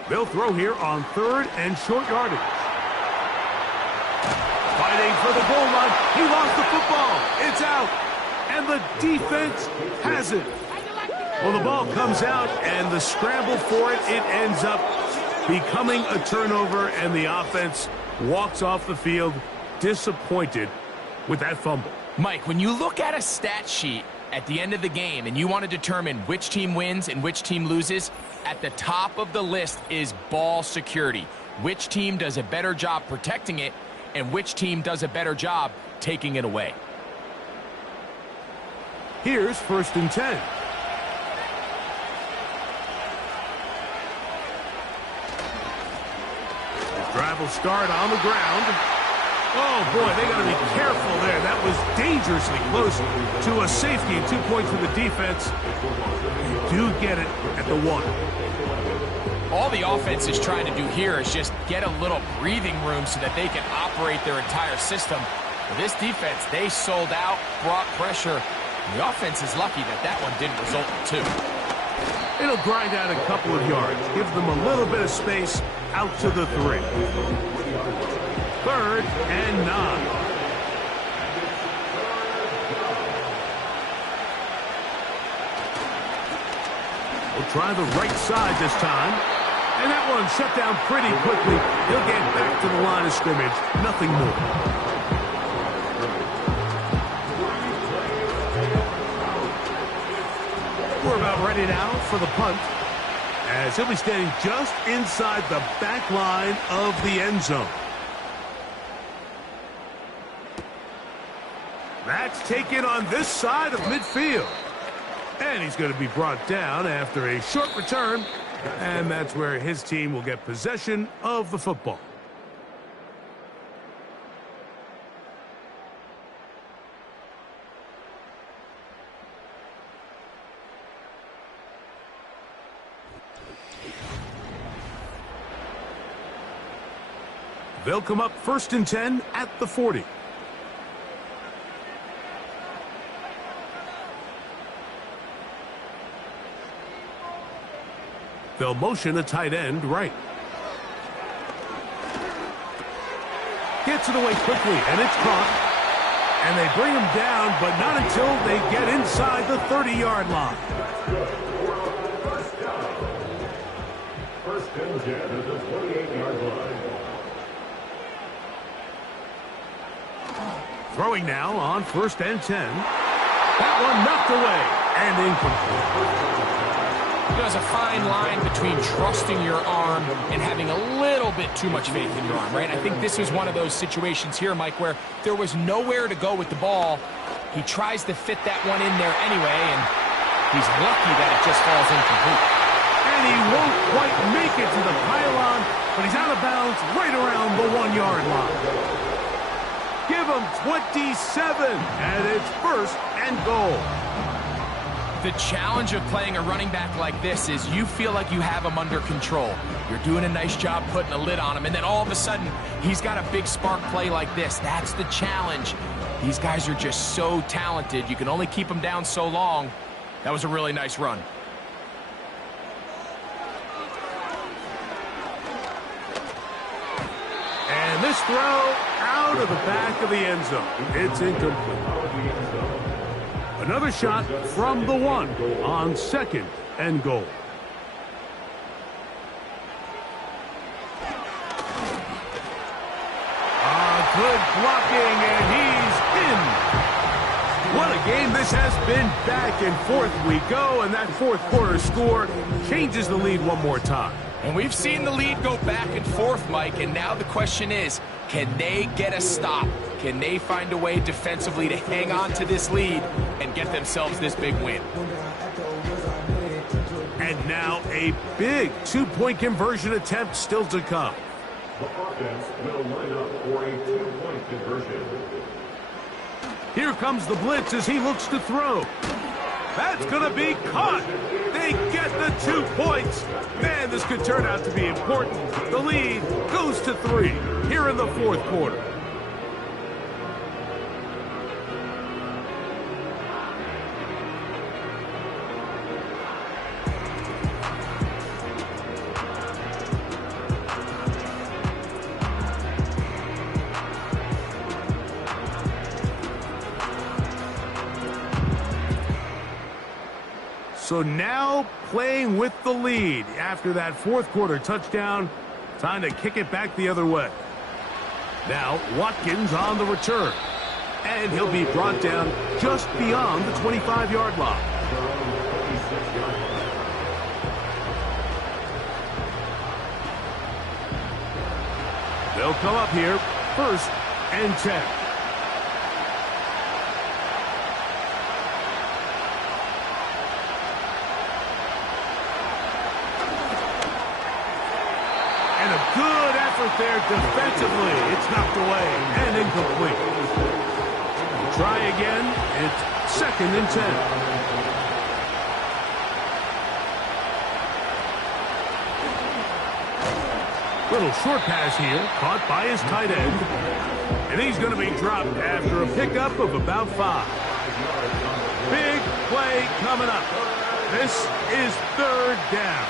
They'll throw here on third and short yardage. Fighting for the goal line. He lost the football. It's out. And the defense has it. Well, the ball comes out, and the scramble for it, it ends up becoming a turnover, and the offense walks off the field disappointed with that fumble. Mike, when you look at a stat sheet at the end of the game and you want to determine which team wins and which team loses, at the top of the list is ball security. Which team does a better job protecting it, and which team does a better job taking it away. Here's first and 10. This drive will start on the ground. Oh, boy, they got to be careful there. That was dangerously close to a safety. 2 points for the defense. They do get it at the 1. All the offense is trying to do here is just get a little breathing room so that they can operate their entire system. But this defense, they sold out, brought pressure. And the offense is lucky that that one didn't result in 2. It'll grind out a couple of yards. Give them a little bit of space out to the 3. 3rd and 9. We'll try the right side this time. And that one shut down pretty quickly. He'll get back to the line of scrimmage. Nothing more. We're about ready now for the punt, as he'll be standing just inside the back line of the end zone. That's taken on this side of midfield. And he's going to be brought down after a short return, and that's where his team will get possession of the football. They'll come up 1st and 10 at the 40. They'll motion a tight end right. Gets it away quickly, and it's caught. And they bring him down, but not until they get inside the 30-yard line. First and 10 at the 28-yard line. Throwing now on 1st and 10. That one knocked away and incomplete. There's a fine line between trusting your arm and having a little bit too much faith in your arm, right? I think this is one of those situations here, Mike, where there was nowhere to go with the ball. He tries to fit that one in there anyway, and he's lucky that it just falls incomplete. And he won't quite make it to the pylon, but he's out of bounds right around the 1-yard line. Give him 27, and it's 1st and goal. The challenge of playing a running back like this is you feel like you have him under control. You're doing a nice job putting a lid on him, and then all of a sudden, he's got a big spark play like this. That's the challenge. These guys are just so talented. You can only keep them down so long. That was a really nice run. And this throw out of the back of the end zone. It's incomplete. Another shot from the 1 on 2nd and goal. Good blocking, and he's in. What a game this has been. Back and forth we go, and that 4th quarter score changes the lead one more time. And we've seen the lead go back and forth, Mike, and now the question is, can they get a stop? Can they find a way defensively to hang on to this lead and get themselves this big win? And now a big 2-point conversion attempt still to come. The offense will line up for a 2-point conversion. Here comes the blitz as he looks to throw. That's going to be caught. They get the 2 points. Man, this could turn out to be important. The lead goes to 3 here in the 4th quarter. So now playing with the lead after that 4th quarter touchdown. Time to kick it back the other way. Now Watkins on the return. And he'll be brought down just beyond the 25-yard line. They'll come up here 1st and 10. out there defensively. It's knocked away and incomplete. Try again. It's 2nd and 10. Little short pass here, caught by his tight end. And he's going to be dropped after a pickup of about 5. Big play coming up. This is 3rd down.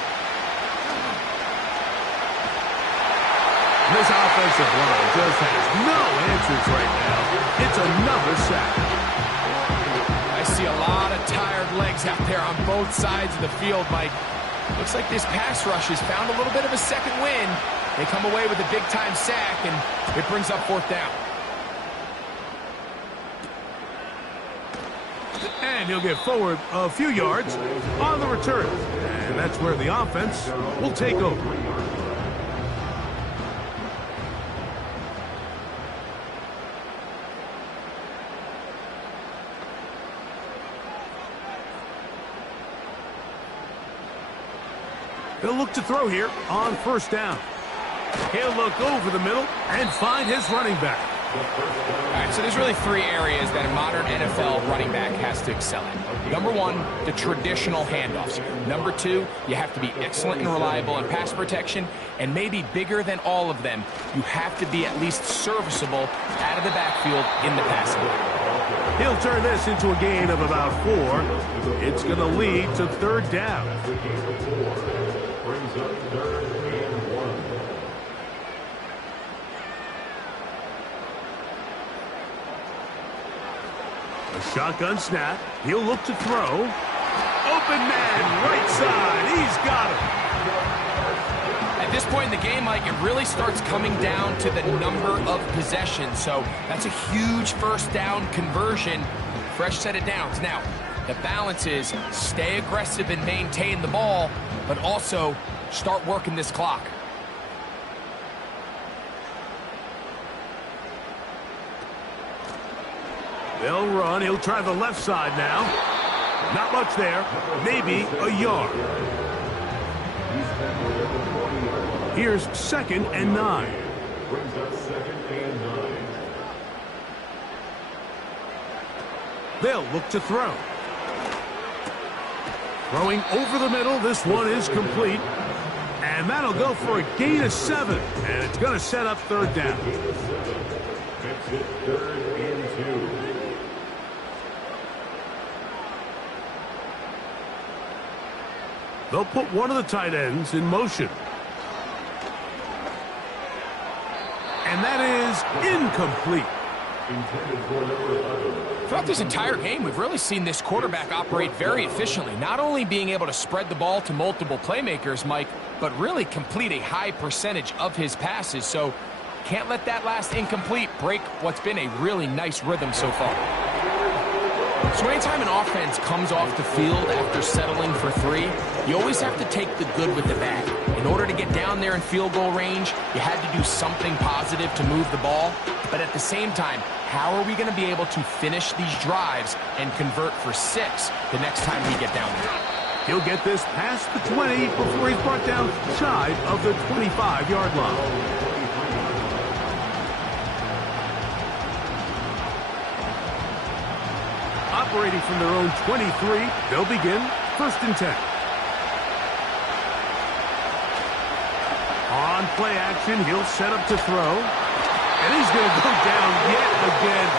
This offensive line just has no answers right now. It's another sack. I see a lot of tired legs out there on both sides of the field, Mike. Looks like this pass rush has found a little bit of a second wind. They come away with a big-time sack, and it brings up 4th down. And he'll get forward a few yards on the return. And that's where the offense will take over. They'll look to throw here on 1st down. He'll look over the middle and find his running back. All right, so there's really 3 areas that a modern NFL running back has to excel in. Number 1, the traditional handoffs. Number 2, you have to be excellent and reliable in pass protection. And maybe bigger than all of them, you have to be at least serviceable out of the backfield in the passing game. He'll turn this into a gain of about 4. It's going to lead to 3rd down. Brings up 3rd and 1. A shotgun snap. He'll look to throw. Open man, right side. He's got him. At this point in the game, Mike, it really starts coming down to the number of possessions. So that's a huge 1st down conversion. Fresh set of downs. Now, the balance is stay aggressive and maintain the ball, but also start working this clock. They'll run. He'll try the left side now. Not much there. Maybe a yard. Here's 2nd and 9. Brings up 2nd and 9. They'll look to throw. Throwing over the middle. This one is complete. And that'll go for a gain of 7. And it's going to set up 3rd down. Makes it 3rd and 2. They'll put one of the tight ends in motion. And that is incomplete. Intended for number 11. Throughout this entire game, we've really seen this quarterback operate very efficiently, not only being able to spread the ball to multiple playmakers, Mike, but really complete a high percentage of his passes. So can't let that last incomplete break what's been a really nice rhythm so far. So anytime an offense comes off the field after settling for 3, you always have to take the good with the bad. In order to get down there in field goal range, you had to do something positive to move the ball. But at the same time, how are we going to be able to finish these drives and convert for 6 the next time we get down there? He'll get this past the 20 before he's brought down shy of the 25-yard line. Operating from their own 23, they'll begin 1st and 10. On play action, he'll set up to throw. And he's going to go down yet again.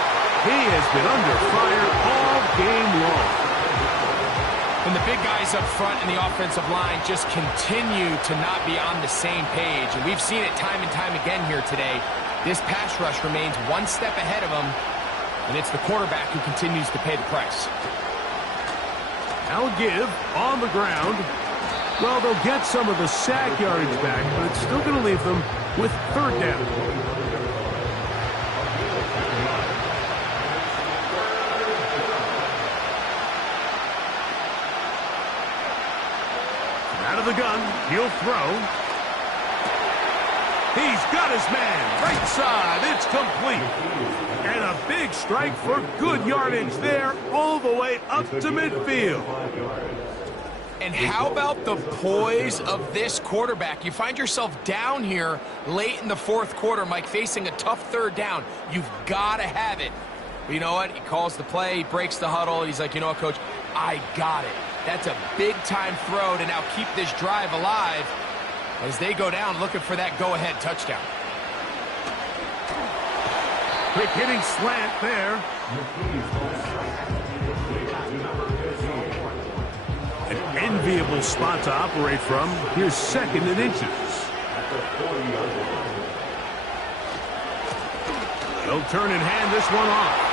He has been under fire all game long. And the big guys up front in the offensive line just continue to not be on the same page. And we've seen it time and time again here today. This pass rush remains one step ahead of them. And it's the quarterback who continues to pay the price. Now give on the ground. Well, they'll get some of the sack yardage back, but it's still going to leave them with 3rd down. Out of the gun, he'll throw. He's got his man, right side, it's complete. And a big strike for good yardage there all the way up to midfield. And how about the poise of this quarterback? You find yourself down here late in the fourth quarter, Mike, facing a tough third down. You've got to have it. But you know what? He calls the play, he breaks the huddle. He's like, you know what, Coach? I got it. That's a big-time throw to now keep this drive alive as they go down looking for that go-ahead touchdown. Quick hitting slant there. An enviable spot to operate from. Here's second and inches. They'll turn and hand this one off.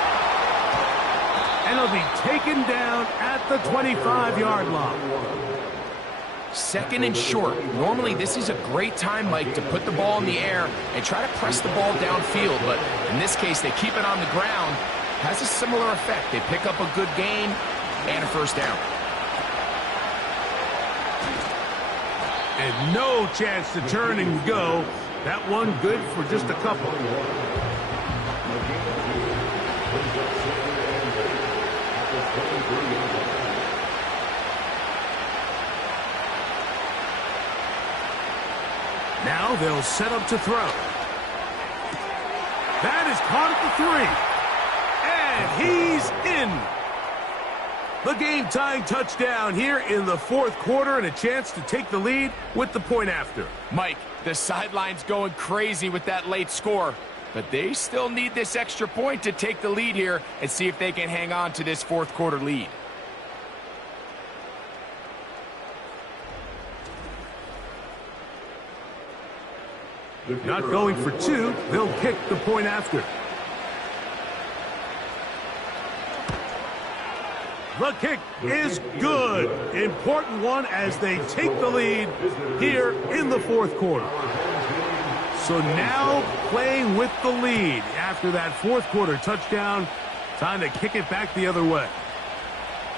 And he'll be taken down at the 25-yard line. Second and short. Normally, this is a great time, Mike, to put the ball in the air and try to press the ball downfield. But in this case, they keep it on the ground. Has a similar effect. They pick up a good gain and a first down. And no chance to turn and go. That one good for just a couple. Now they'll set up to throw. That is caught at the 3. And he's in. The game-tying touchdown here in the fourth quarter and a chance to take the lead with the point after. Mike, the sideline's going crazy with that late score, but they still need this extra point to take the lead here and see if they can hang on to this fourth quarter lead. Not going for two, they'll kick the point after. The kick is good. Important one as they take the lead here in the fourth quarter. So now playing with the lead after that fourth quarter touchdown. Time to kick it back the other way.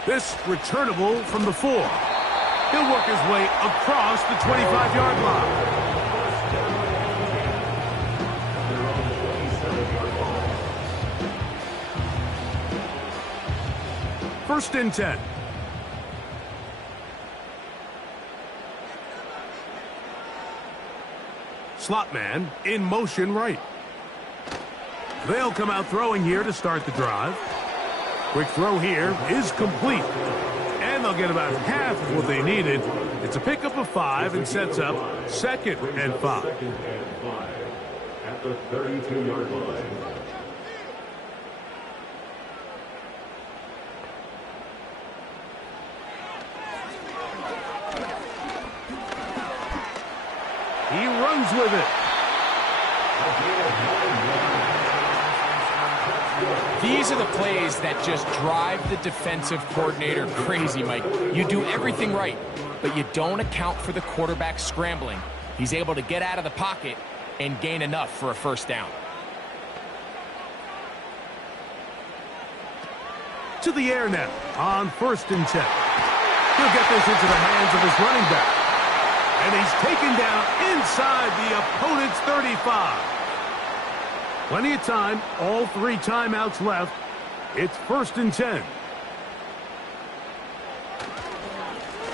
This returnable from the 4. He'll work his way across the 25-yard line. First and 10. Slot man in motion right. They'll come out throwing here to start the drive. Quick throw here is complete. And they'll get about half of what they needed. It's a pickup of 5 and sets up second and 5. At the 32-yard line. He runs with it. These are the plays that just drive the defensive coordinator crazy, Mike. You do everything right, but you don't account for the quarterback scrambling. He's able to get out of the pocket and gain enough for a first down. To the air now on first and 10. He'll get this into the hands of his running back. And he's taken down inside the opponent's 35. Plenty of time, all 3 timeouts left. It's first and 10.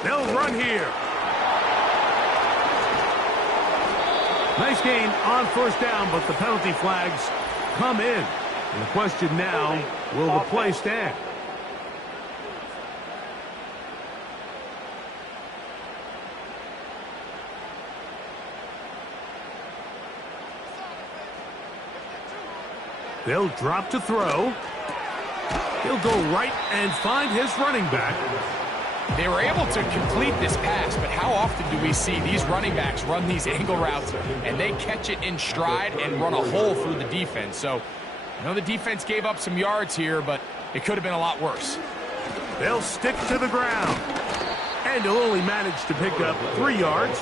They'll run here. Nice gain on first down, but the penalty flags come in. And the question now, will the play stand? They'll drop to throw. He'll go right and find his running back. They were able to complete this pass, but how often do we see these running backs run these angle routes and they catch it in stride and run a hole through the defense? So I know the defense gave up some yards here, but it could have been a lot worse. They'll stick to the ground. And he'll only manage to pick up 3 yards.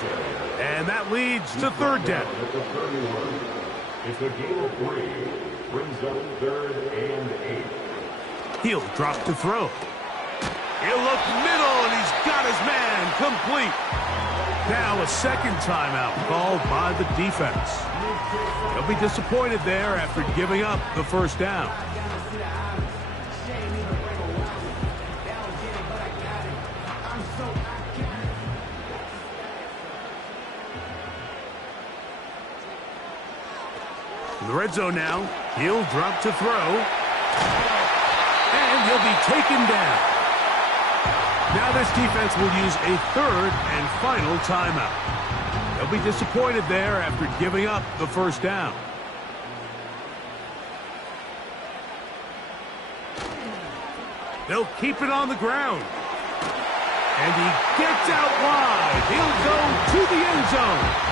And that leads to third down. It's a gain of 3. Brings up third and 8. He'll drop to throw. He'll look middle, and he's got his man complete. Now a second timeout called by the defense. They'll be disappointed there after giving up the first down. the red zone now. He'll drop to throw. And he'll be taken down. Now this defense will use a third and final timeout. They'll be disappointed there after giving up the first down. They'll keep it on the ground. And he gets out wide. He'll go to the end zone.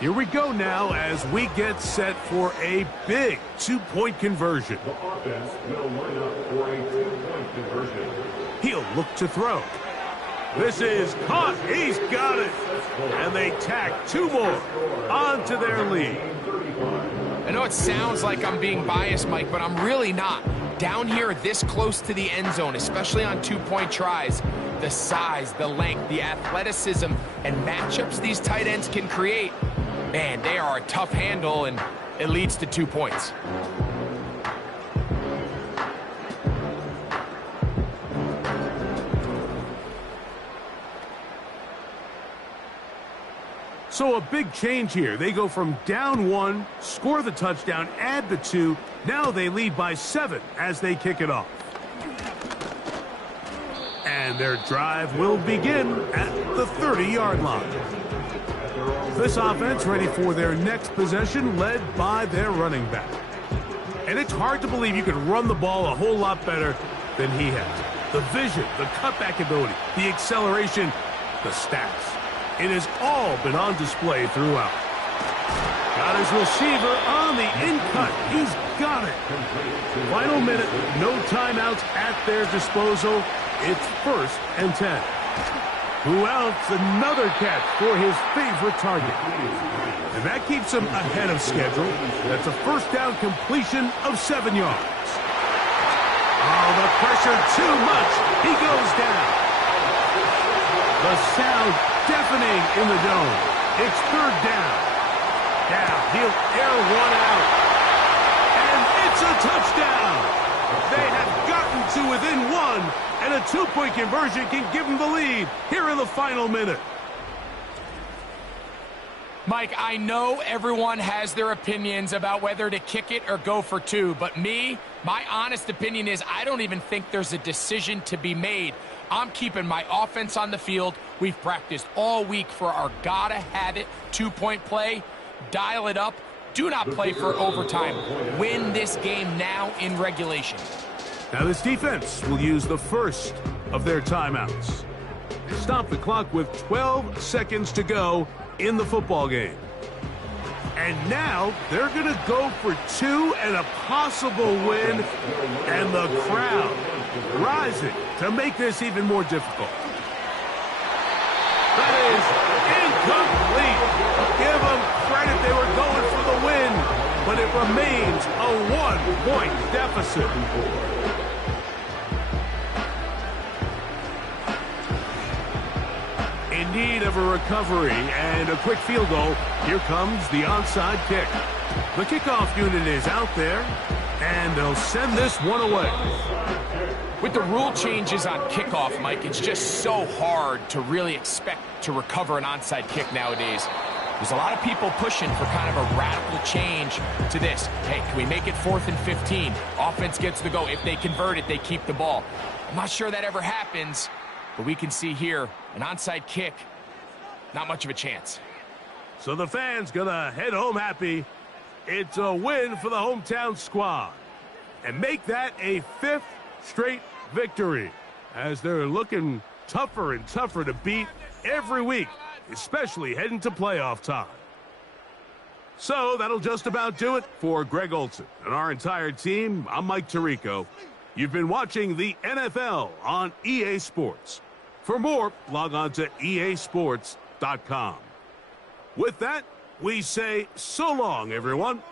Here we go now as we get set for a big two-point conversion. The offense will line up for a two-point conversion. He'll look to throw. This is caught. He's got it. And they tack two more onto their lead. I know it sounds like I'm being biased, Mike, but I'm really not. Down here this close to the end zone, especially on two-point tries, the size, the length, the athleticism, and matchups these tight ends can create, man, they are a tough handle, and it leads to 2 points. So a big change here. They go from down 1, score the touchdown, add the 2. Now they lead by 7 as they kick it off. And their drive will begin at the 30-yard line. This offense ready for their next possession, led by their running back. And it's hard to believe you could run the ball a whole lot better than he has. The vision, the cutback ability, the acceleration, the stats. It has all been on display throughout. Got his receiver on the in-cut. He's got it. Final minute, no timeouts at their disposal. It's 1st and 10. Who else? Another catch for his favorite target. And that keeps him ahead of schedule. That's a first down completion of 7 yards. Oh, the pressure too much. He goes down. The sound deafening in the dome. It's 3rd down. Now he'll air one out. And it's a touchdown. They have gotten to within 1, and a 2-point conversion can give them the lead here in the final minute. Mike, I know everyone has their opinions about whether to kick it or go for 2, but my honest opinion is I don't even think there's a decision to be made. I'm keeping my offense on the field. We've practiced all week for our gotta-have-it 2-point play. Dial it up. Do not play for overtime. Win this game now in regulation. Now this defense will use the first of their timeouts. Stop the clock with 12 seconds to go in the football game. And now they're going to go for 2 and a possible win. And the crowd rising to make this even more difficult. That is incomplete. Give them credit. They were going for the win. But it remains a 1-point deficit. In need of a recovery and a quick field goal, here comes the onside kick. The kickoff unit is out there, and they'll send this one away. With the rule changes on kickoff, Mike, it's just so hard to really expect to recover an onside kick nowadays. There's a lot of people pushing for kind of a radical change to this. Hey, can we make it 4th and 15? Offense gets the go. If they convert it, they keep the ball. I'm not sure that ever happens, but we can see here an onside kick, not much of a chance. So the fans gonna head home happy. It's a win for the hometown squad. And make that a 5th straight victory as they're looking tougher and tougher to beat every week, especially heading to playoff time. So that'll just about do it for Greg Olsen and our entire team. I'm Mike Tirico. You've been watching the NFL on EA Sports. For more, log on to easports.com. With that, we say so long, everyone.